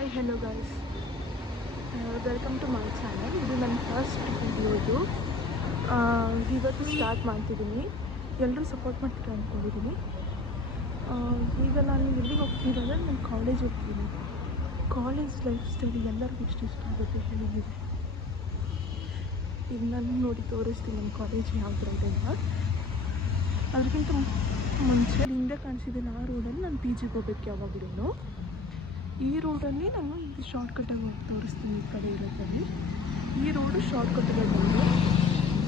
Hi hello guys, welcome to my channel. ಇದು ನನ್ನ first ವಿಡಿಯೋದು. ಇವತ್ತು ಸ್ಟಾರ್ಟ್ ಮಾಡ್ತಿದ್ದೀನಿ. ಎಲ್ಲರೂ ಸಪೋರ್ಟ್ ಮಾಡ್ತೀರಾ ಅಂದ್ಕೊಂಡಿದ್ದೀನಿ. ಈಗ ನಾನು ಎಲ್ಲಿಗೆ ಹೋಗ್ತೀನಿ ಅಂದರೆ ನಾನು ಕಾಲೇಜ್ ಹೋಗ್ತೀನಿ. ಕಾಲೇಜ್ ಲೈಫ್ ಸ್ಟೈಲ್ ಎಲ್ಲರಿಗೂ ಇಷ್ಟ ಆಗುತ್ತೆ ಹೇಳಿದೆ. ಈಗ ನಾನು ನೋಡಿ ತೋರಿಸ್ತೀನಿ ನಮ್ಮ ಕಾಲೇಜ್ ಯಾವ ಥರ ಇದೆ ಅಂತ. ಅದಕ್ಕಿಂತ ಮುಂಚೆ ಹಿಂದೆ ಕಾಣಿಸಿದ್ದೀನಿ ಆ ರೋಡಲ್ಲಿ ನಾನು ಪಿ ಜಿಗೆ ಹೋಗ್ಬೇಕು ಯಾವಾಗಲೂ. ಈ ರೋಡಲ್ಲಿ ನಾನು ಇದು ಶಾರ್ಟ್ಕಟಾಗಿ ಹೋಗಿ ತೋರಿಸ್ತೀನಿ. ಈ ಕಡೆ ಇರೋದ್ರಲ್ಲಿ ಈ ರೋಡು ಶಾರ್ಟ್ಕಟ್ಟಿಗೆ ಬಂದು,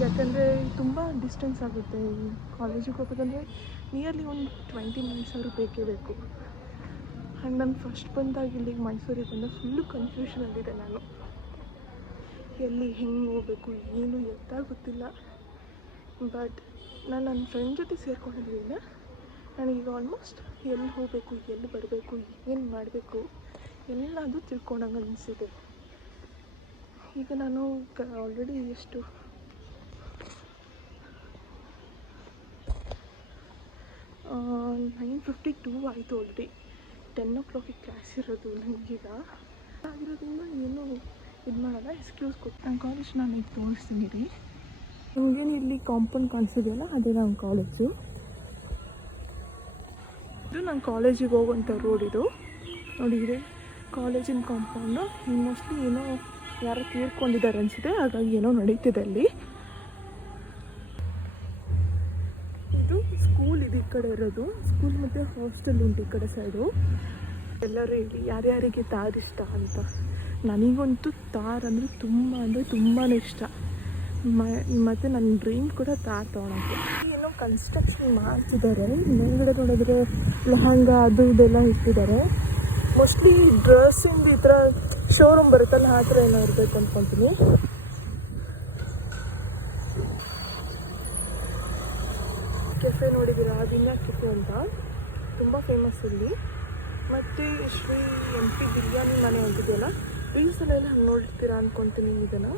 ಯಾಕಂದರೆ ತುಂಬ ಡಿಸ್ಟೆನ್ಸ್ ಆಗುತ್ತೆ. ಈ ಕಾಲೇಜಿಗೆ ಹೋಗೋದಂದರೆ ನಿಯರ್ಲಿ ಒಂದು 20 ಮಿನಿಟ್ಸ್ ಆದರೂ ಬೇಕೇ ಬೇಕು. ಆ್ಯಂಡ್ ನಾನು ಫಸ್ಟ್ ಬಂದಾಗ ಇಲ್ಲಿಗೆ ಮೈಸೂರಿಗೆ ಬಂದಾಗ ಫುಲ್ಲು ಕನ್ಫ್ಯೂಷನಲ್ಲಿದೆ. ನಾನು ಎಲ್ಲಿ ಹೆಂಗೆ ಹೋಗಬೇಕು ಏನು ಎತ್ತ ಗೊತ್ತಿಲ್ಲ. ಬಟ್ ನಾನು ನನ್ನ ಫ್ರೆಂಡ್ ಜೊತೆ ಸೇರ್ಕೊಂಡಿದ್ದೀನಿ. ನನಗೀಗ ಆಲ್ಮೋಸ್ಟ್ ಎಲ್ಲಿ ಹೋಗಬೇಕು, ಎಲ್ಲಿ ಬರಬೇಕು, ಏನು ಮಾಡಬೇಕು ಎಲ್ಲದು ತಿಳ್ಕೊಂಡಂಗೆ ಅನಿಸಿದೆ. ಈಗ ನಾನು ಆಲ್ರೆಡಿ ಎಷ್ಟು 9:52 ಆಯಿತು. ಆಲ್ರೆಡಿ 10 o'clock ಕ್ಲಾಸ್ ಇರೋದು. ನನಗೀಗ ಆಗಿರೋದ್ರಿಂದ ಏನೂ ಇದು ಮಾಡಲ್ಲ, ಎಕ್ಸ್ಕ್ಯೂಸ್ ಕೊಟ್ಟು ನನ್ನ ಕಾಲೇಜ್ ನಾನು ಈಗ ತೋರಿಸ್ತೀನಿ ರೀ. ನಿಮಗೇನು ಇಲ್ಲಿ ಕಾಂಪೌಂಡ್ ಕಾಣಿಸಿದೆಯಲ್ಲ, ಅದೇ ನನ್ನ ಕಾಲೇಜು. ಇದು ನನ್ನ ಕಾಲೇಜಿಗೆ ಹೋಗುವಂಥ ರೋಡ್. ಇದು ನೋಡಿದರೆ ಕಾಲೇಜಿನ ಕಾಂಪೌಂಡು. ಮೋಸ್ಟ್ಲಿ ಏನೋ ಯಾರೋ ತೀರ್ಕೊಂಡಿದ್ದಾರೆ ಅನಿಸಿದೆ, ಹಾಗಾಗಿ ಏನೋ ನಡೀತಿದೆ ಅಲ್ಲಿ. ಇದು ಸ್ಕೂಲ್ ಇದೆ ಈ ಕಡೆ ಇರೋದು. ಸ್ಕೂಲ್ ಮತ್ತು ಹಾಸ್ಟೆಲ್ ಉಂಟು ಈ ಕಡೆ ಸೈಡು. ಎಲ್ಲರೂ ಹೇಳಿ ಯಾರ್ಯಾರಿಗೆ ತಾರ್ ಇಷ್ಟ ಅಂತ. ನನಗಂತೂ ತಾರ್ ಅಂದರೆ ತುಂಬಾ ಇಷ್ಟ. ಮತ್ತು ನನ್ನ ಡ್ರೀಮ್ ಕೂಡ ತಾರ್ ತೊಗೊಳಕ್ಕೆ. ಏನೋ ಕನ್ಸ್ಟ್ರಕ್ಷನ್ ಮಾಡ್ತಿದ್ದಾರೆ. ಮೇಲ್ಗಡೆ ನೋಡಿದ್ರೆ ಲೆಹಂಗಾ ಅದು ಇದೆಲ್ಲ ಇಟ್ಟಿದ್ದಾರೆ. ಮೋಸ್ಟ್ಲಿ ಡ್ರೆಸ್ಸಿಂದು ಈ ಥರ ಶೋರೂಮ್ ಬರುತ್ತಲ್ಲ, ಆ ಥರ ಏನೋ ಇರಬೇಕು ಅಂದ್ಕೊತೀನಿ. ಕೆಫೆ ನೋಡಿದ್ದೀರಾ, ವಿನ್ಯಾ ಕೆಫೆ ಅಂತ ತುಂಬ ಫೇಮಸ್ ಇಲ್ಲಿ. ಮತ್ತು ಶ್ರೀ MP ಬಿರಿಯಾನಿ ಮನೆ ಅಂತಿದೆಯಲ್ಲ, ರೀಲ್ಸಲ್ಲೆಲ್ಲ ಹಂಗೆ ನೋಡ್ತೀರಾ ಅಂದ್ಕೊತೀನಿ. ಇದನ್ನು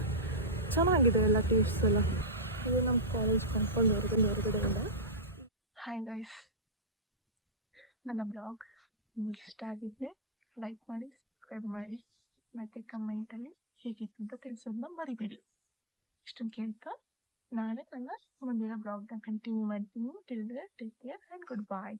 ಚೆನ್ನಾಗಿದೆ ಎಲ್ಲ ಟೇಸ್ಟ್ಸ್ ಎಲ್ಲ. ಇದು ನಮ್ಮ ಕಾಲೇಜ್ ಕಾಂಪೌಂಡ್ ಹೊರಗಡೆಯಿಂದ. ಹಾಯ್ ಗೈಸ್, ನನ್ನ ಬ್ಲಾಗ್ ನಿಮಗೆ ಇಷ್ಟ ಆಗಿದ್ದರೆ ಲೈಕ್ ಮಾಡಿ, ಸಬ್ಸ್ಕ್ರೈಬ್ ಮಾಡಿ, ಮತ್ತು ಕಮೆಂಟಲ್ಲಿ ಹೇಗಿತ್ತು ಅಂತ ತಿಳಿಸೋದನ್ನ ಮರಿಬೇಡಿ. ಇಷ್ಟನ್ನು ಕೇಳ್ತಾ ನಾಳೆ ನನ್ನ ಮುಂದಿನ ಬ್ಲಾಗ್ನ ಕಂಟಿನ್ಯೂ ಮಾಡ್ತೀನಿ. Till there take care and good bye.